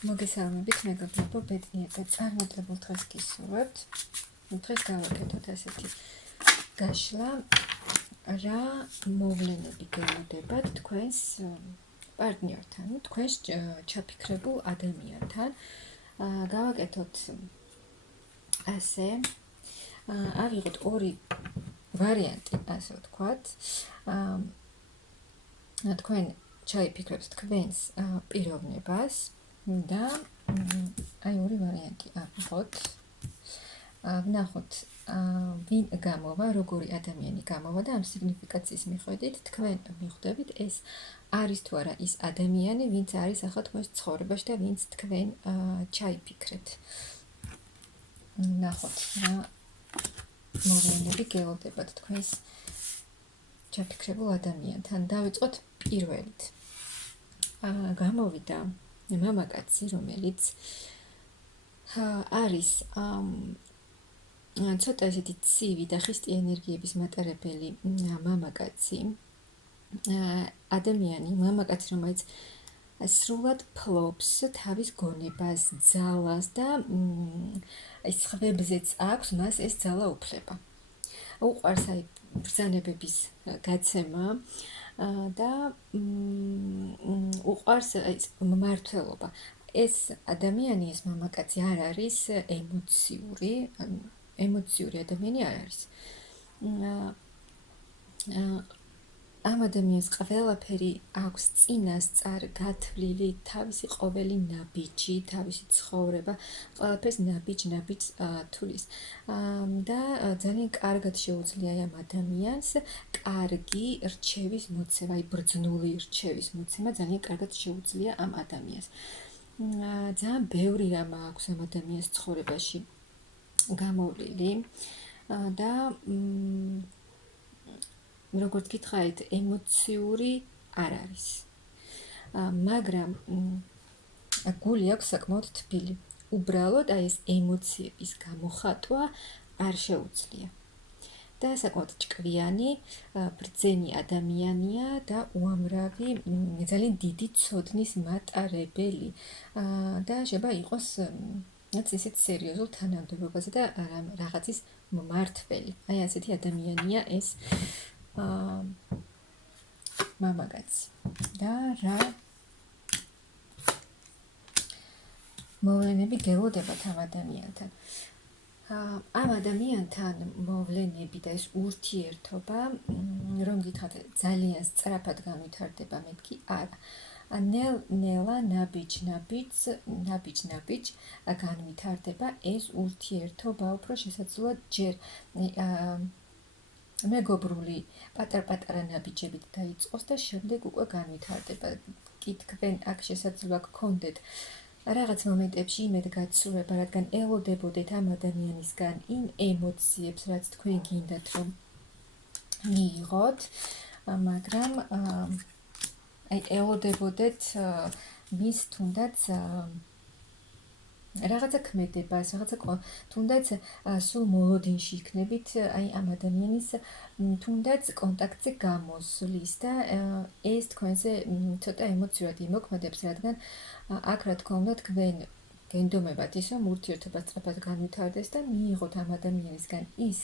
მოგესალმებით, მეგობრებო, ბედნიერ და წარმატებულ დღეს გისურვებთ. დღეს გავაკეთოთ ასეთი გაშლა, რა მოვლენები გელოდებათ თქვენს პარტნიორთან, თქვენს ჩაფიქრებულ ადამიანთან. გავაკეთოთ ასე, ავიღოთ ორი ვარიანტი, ასე ვთქვათ. თქვენ ჩაიფიქრებთ თქვენს პიროვნებას და აი ორი ვარიანტი ავიღოთ. ვნახოთ ვინ გამოვა, როგორი ადამიანი გამოვა და ამ სიგნიფიკაციის მიხედვით თქვენ მიხვდებით ეს არის თუ არა ის ადამიანი, ვინც არის ახლა თქვენს ცხოვრებაში და ვინც თქვენ ჩაიფიქრეთ. ვნახოთ რა მოვლენები გელოდებათ თქვენს ჩაფიქრებულ ადამიანთან. დავიწყოთ პირველით. გამოვიდა მამაკაცი, რომელიც არის ცოტა ისეთი ცივი და ხისტი ენერგიების მატარებელი მამაკაცი. ადამიანი, მამაკაცი, რომელიც სრულად ფლობს თავის გონებას, ძალას და ის ხვებზეც აქვს მას ეს ძალა უფლება. უყვარს აი ბრძანებების გაცემა და უყვარს ის მმართველობა. ეს ადამიანი, ეს მამაკაცი არ არის ემოციური ადამიანი არ არის. ამ ადამიანს ყველაფერი აქვს წინასწარ გათვლილი, თავისი ყოველი ნაბიჯი, თავისი ცხოვრება, ყველაფერს ნაბიჯ თulis. და ძალიან კარგად შეუძლია ამ ადამიანს კარგი რჩევის მოცემა, აი ბრძნული რჩევის მოცემა ძალიან კარგად შეუძლია ამ ადამიანს. ძალიან ბევრი რამ აქვს ამ ადამიანის ცხოვრებაში გამოვლილი და როგორც გითხარით, ემოციური არ არის. მაგრამ გული აქვს საკმაოდ თბილი. უბრალოდ აი ეს ემოციების გამოხატვა არ შეუძლია. და საკმაოდ ჭკვიანი, ბრძენი ადამიანია და უამრავი ძალიან დიდი ცოდნის მატარებელი. და შეიძლება იყოს ისეთ სერიოზულ თანამდებობაზე და რაღაცის მმართველი. აი ასეთი ადამიანია ეს მამაკაცი. და რა მოვლენები გელოდებათ ამ ადამიანთან. ამ ადამიანთან მოვლენები და ეს ურთიერთობა, რომ გითხრათ, ძალიან სწრაფად განვითარდება, მეთქი არა. ნელა ნაბიჯ განვითარდება ეს ურთიერთობა, უფრო შესაძლოა ჯერ მეგობრული პატარ-პატარა ნაბიჯებით დაიწყოს და შემდეგ უკვე განვითარდება. კი თქვენ აქ შესაძლოა გქონდეთ რაღაც მომენტებში იმედგაცრუება, რადგან ელოდებოდეთ ამ ადამიანისგან იმ ემოციებს, რაც თქვენ გინდათ რომ მიიღოთ, მაგრამ აი ელოდებოდეთ მის თუნდაც რაღაცა ქმედებას, რაღაცა თუნდაც სულ მოლოდინში იქნებით აი ამ ადამიანის თუნდაც კონტაქტზე გამოსვლის და ეს თქვენზე ცოტა ემოციურად იმოქმედებს, რადგან აქ რა თქმა უნდა თქვენ გენდომებათ ის, რომ ურთიერთობა სწრაფად განვითარდეს და მიიღოთ ამ ადამიანისგან ის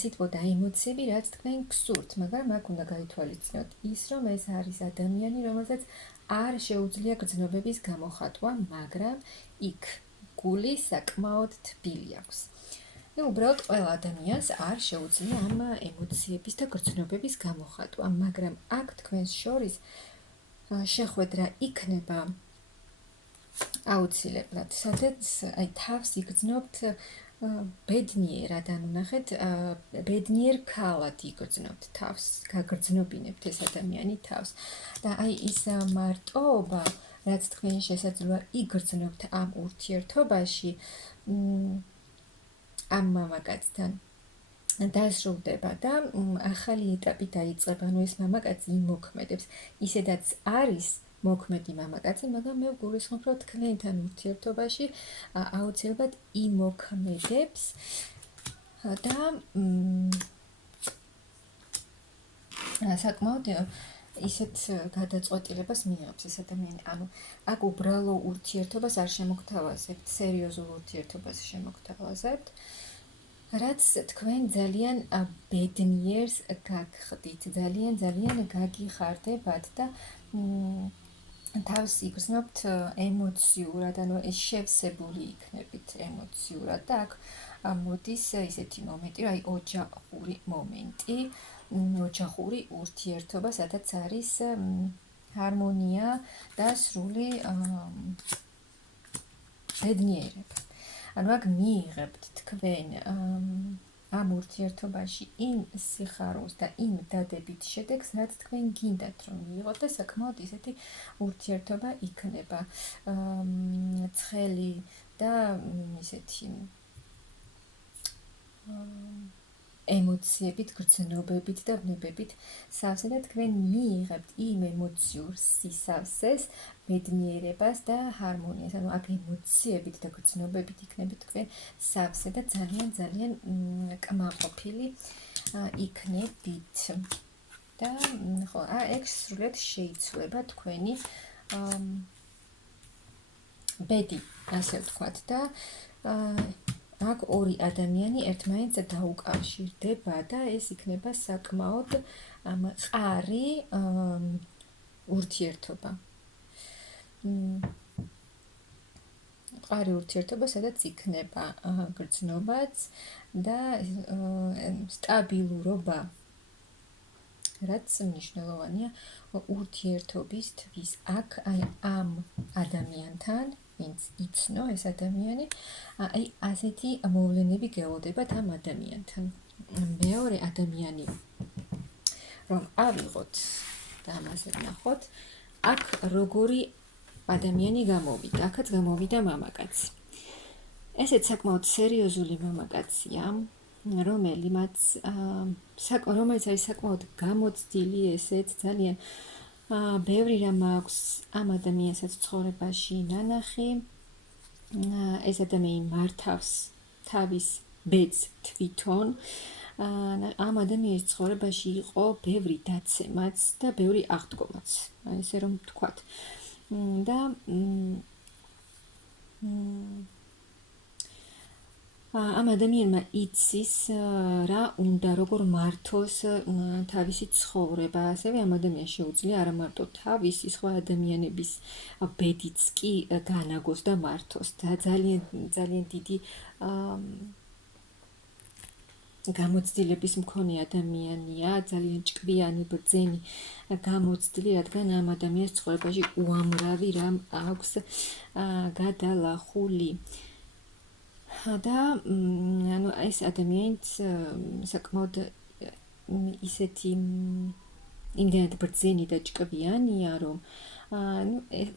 სიტყვა და ემოციები, რაც თქვენ გსურთ, მაგრამ აქ უნდა გაითვალისწინოთ ის, რომ ეს არის ადამიანი, რომელსაც არ შეუძლია გრძნობების გამოხატვა, მაგრამ იქ გული საკმაოდ თბილი აქვს. უბრალოდ ყველა ადამიანს არ შეუძლია ამ ემოციების და გრძნობების გამოხატვა, მაგრამ აქ თქვენს შორის შეხვედრა იქნება აუცილებლად, სადაც აი თავს იგრძნობთ ბედნიერად, ანუ ნახეთ, ბედნიერ ქალად იგრძნობთ თავს, გაგრძნობინებთ ეს ადამიანი თავს. და აი ის მარტოობა, რაც თქვენ შესაძლოა იგრძნობთ ამ ურთიერთობაში, ამ მამაკაცთან დასრულდება და ახალი ეტაპი დაიწყება. ანუ ეს მამაკაცი იმოქმედებს, ისედაც არის მოქმედი მამაკაცი, მაგრამ მე ვგულისხმობ, რომ თქვენთან ურთიერთობაში აუცილებლად იმოქმედებს და საკმაოდ ისეთ გადაწყვეტილებას მიიღებს ეს ადამიანი. ანუ აქ უბრალო ურთიერთობას არ შემოგთავაზებთ, სერიოზულ ურთიერთობას შემოგთავაზებთ, რაც თქვენ ძალიან ბედნიერს გაგხდით, ძალიან გაგიხარდებათ და თავს იგრძნობთ ემოციურად, ანუ შევსებული იქნებით ემოციურად და აქ მოდის ისეთი მომენტი, რომ აი ოჯახური მომენტი, ოჯახური ურთიერთობა, სადაც არის ჰარმონია და სრული ბედნიერება. ანუ აქ მიიღებთ თქვენ ამ ურთიერთობაში იმ სიხარულს და იმ დადებით შედეგს, რაც თქვენ გინდათ რომ მიიღოთ და საკმაოდ ისეთი ურთიერთობა იქნება ცხელი და ისეთი ემოციებით, გრძნობებით და ვნებებით სავსე და თქვენ მიიღებთ იმ ემოციურ სისავსეს, ბედნიერებას და ჰარმონიას. ანუ აქ ემოციებით და გრძნობებით იქნებით თქვენ სავსე და ძალიან კმაყოფილი იქნებით. და ხო, ეგ სრულად შეიცვლება თქვენი ბედი, ასე ვთქვათ და აქ ორი ადამიანი ერთმანეთს დაუკავშირდება და ეს იქნება საკმაოდ მყარი ურთიერთობა. მყარი ურთიერთობა, სადაც იქნება გრძნობაც და სტაბილურობა, რაც მნიშვნელოვანია ურთიერთობისთვის. აქ აი ამ ადამიანთან ვინც იცნო ეს ადამიანი, აი ასეთი მოვლენები გელოდებათ ამ ადამიანთან. მეორე ადამიანი რომ ავიღოთ და ამაზე ვნახოთ, აქ როგორი ადამიანი გამოვიდა, აქაც გამოვიდა მამაკაცი. ესეც საკმაოდ სერიოზული მამაკაცია, რომელიც არის საკმაოდ გამოცდილი, ესეც ძალიან ბევრი რამ აქვს ამ ადამიანსაც ცხოვრებაში ნანახი. ეს ადამიანი მართავს თავის ბედს თვითონ. ამ ადამიანის ცხოვრებაში იყო ბევრი დაცემაც და ბევრი აღდგომაც, ესე რომ ვთქვათ. და ამ ადამიანმა იცის რა უნდა, როგორ მართოს თავისი ცხოვრება. ასევე ამ ადამიანს შეუძლია არა მარტო თავისი, სხვა ადამიანების ბედიც კი განაგოს და მართოს. და ძალიან დიდი გამოცდილების მქონე ადამიანია, ძალიან ჭკვიანი, ბრძენი, გამოცდილი, რადგან ამ ადამიანის ცხოვრებაში უამრავი რამ აქვს გადალახული. და ანუ ეს ადამიანიც საკმაოდ ისეთი იმდენად ბრძენი და ჭკვიანია, რომ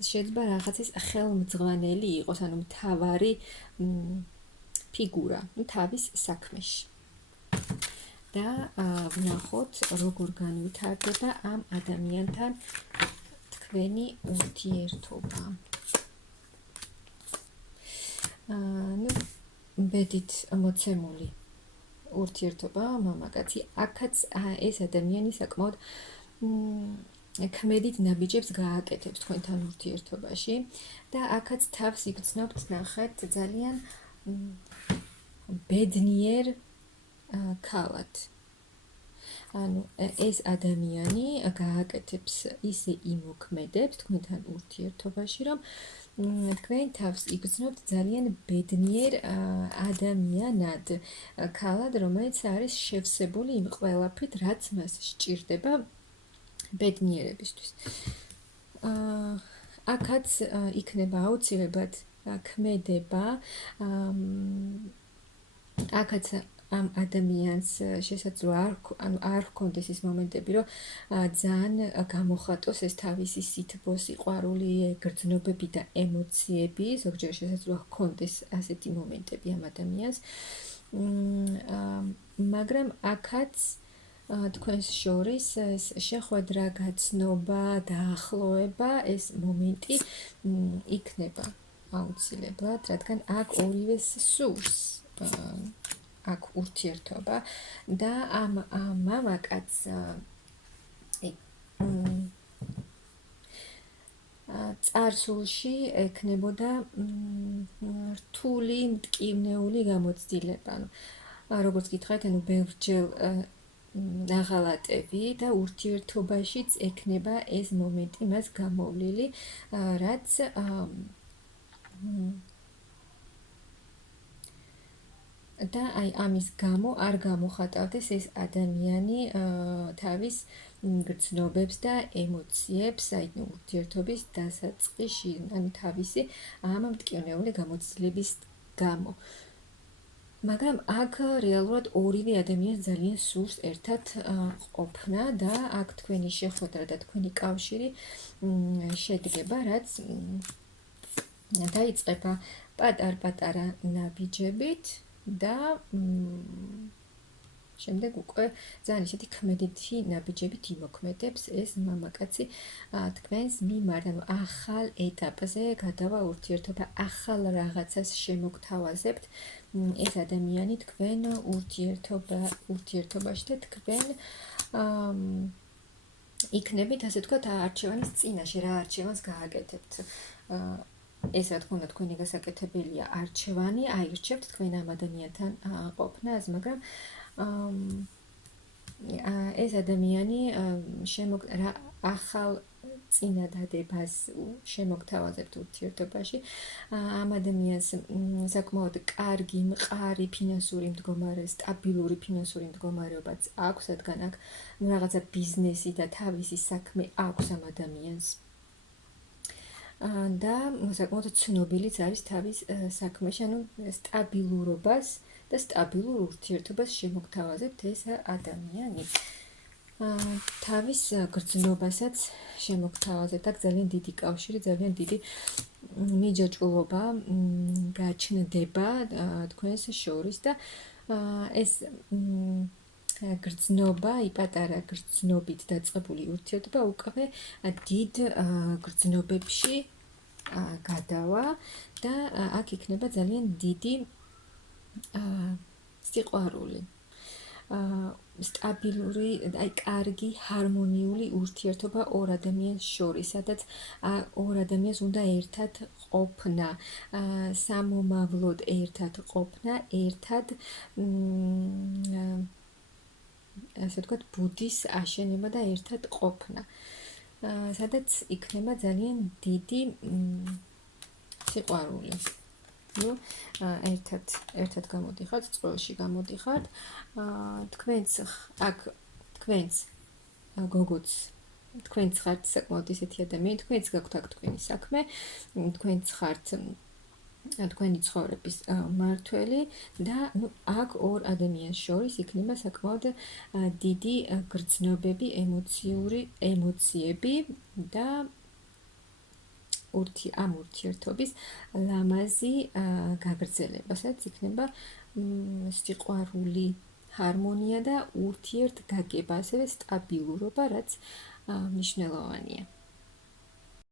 შეიძლება რაღაცის ხელმძღვანელი იყოს, ანუ მთავარი ფიგურა თავის საქმეში. და ვნახოთ, როგორ განვითარდება ამ ადამიანთან თქვენი ურთიერთობა. ბედით მოცემული ურთიერთობა მამაკაცი, აქაც ეს ადამიანი საკმაოდ ქმედით ნაბიჯებს გააკეთებს თქვენთან ურთიერთობაში და აქაც თავს იგრძნობთ, ნახეთ, ძალიან ბედნიერ ქალად. ანუ ეს ადამიანი გააკეთებს ისე იმოქმედებს თქვენთან ურთიერთობაში, რომ თქვენ თავს იგრძნობთ ძალიან ბედნიერ ადამიანად, ქალად, რომელიც არის შევსებული იმ ყველაფრით, რაც მას სჭირდება ბედნიერებისთვის. აქაც იქნება აუცილებლად ქმედება, აქაც ამ ადამიანს შესაძლოა არ ჰქონდეს ის მომენტები, რომ ძალიან გამოხატოს ეს თავისი სითბო, სიყვარული, გრძნობები და ემოციები, ზოგჯერ შესაძლოა ჰქონდეს ასეთი მომენტები ამ ადამიანს. მაგრამ აქაც თქვენს შორის ეს შეხვედრა, გაცნობა, დაახლოება, ეს მომენტი იქნება აუცილებლად, რადგან აქ ორივეს სურს აქ ურთიერთობა და ამ მამაკაცს წარსულში ექნებოდა რთული, მტკივნეული გამოცდილება. როგორც გითხარით, ბევრჯერ ნაღალატები და ურთიერთობაშიც ექნება ეს მომენტი მას გამოვლილი, რაც და აი ამის გამო არ გამოხატავდეს ეს ადამიანი თავის გრძნობებს და ემოციებს, აი ურთიერთობის დასაწყისში, ანუ თავისი ამ მტკივნეული გამოცდილების გამო. მაგრამ აქ რეალურად ორივე ადამიანი ძალიან სურს ერთად ყოფნა და აქ თქვენი შეხვედრა და თქვენი კავშირი შედგება, რაც დაიწყება პატარ-პატარა ნაბიჯებით და შემდეგ უკვე ძალიან ისეთი ქმედითი ნაბიჯებით იმოქმედებს ეს მამაკაცი თქვენს მიმართ, ანუ ახალ ეტაპზე გადავა ურთიერთობა, ახალ რაღაცას შემოგთავაზებთ ეს ადამიანი თქვენ ურთიერთობაში და თქვენ იქნებით, ასე ვთქვათ, არჩევანის წინაშე, რა არჩევანს გააკეთებთ. ეს რა თქმა უნდა თქვენი გასაკეთებელია არჩევანი, აირჩევთ თქვენ ამ ადამიანთან ყოფნას, მაგრამ ეს ადამიანი ახალ წინადადებას შემოგთავაზებთ ურთიერთობაში. ამ ადამიანს საკმაოდ კარგი, მყარი ფინანსური მდგომარე, სტაბილური ფინანსური მდგომარეობაც აქვს, რადგან აქ რაღაცა ბიზნესი და თავისი საქმე აქვს ამ ადამიანს. და საკმაოდ ცნობილიც არის თავის საქმეში, ანუ სტაბილურობას და სტაბილურ ურთიერთობას შემოგთავაზებთ ეს ადამიანი. თავის გრძნობასაც შემოგთავაზებთ, აქ ძალიან დიდი კავშირი, ძალიან დიდი მიჯაჭვულობა გაჩნდება თქვენს შორის და ეს გრძნობა, პატარა გრძნობით დაწყებული ურთიერთობა უკვე დიდ გრძნობებში გადავა და აქ იქნება ძალიან დიდი სიყვარული. სტაბილური, აი კარგი, ჰარმონიული ურთიერთობა ორ ადამიანს შორის, სადაც ორ ადამიანს უნდა ერთად ყოფნა, სამომავლოდ ერთად ყოფნა, ერთად ასე ვთქვათ, ბუდის აშენება და ერთად ყოფნა. სადაც იქნება ძალიან დიდი სიყვარული. ნუ ერთად გამოდიხართ, წყვილში გამოდიხართ. თქვენს გოგოც თქვენც ხართ საკმაოდ ისეთი ადამიანი, თქვენც გაქვთ აქ თქვენი საქმე, თქვენც ხართ თქვენი ცხოვრების მმართველი და აქ ორ ადამიანს შორის იქნება საკმაოდ დიდი გრძნობები, ემოციები და ამ ურთიერთობის ლამაზი გაგრძელება, სადაც იქნება სიყვარული, ჰარმონია და ურთიერთგაგება, ასევე სტაბილურობა, რაც მნიშვნელოვანია.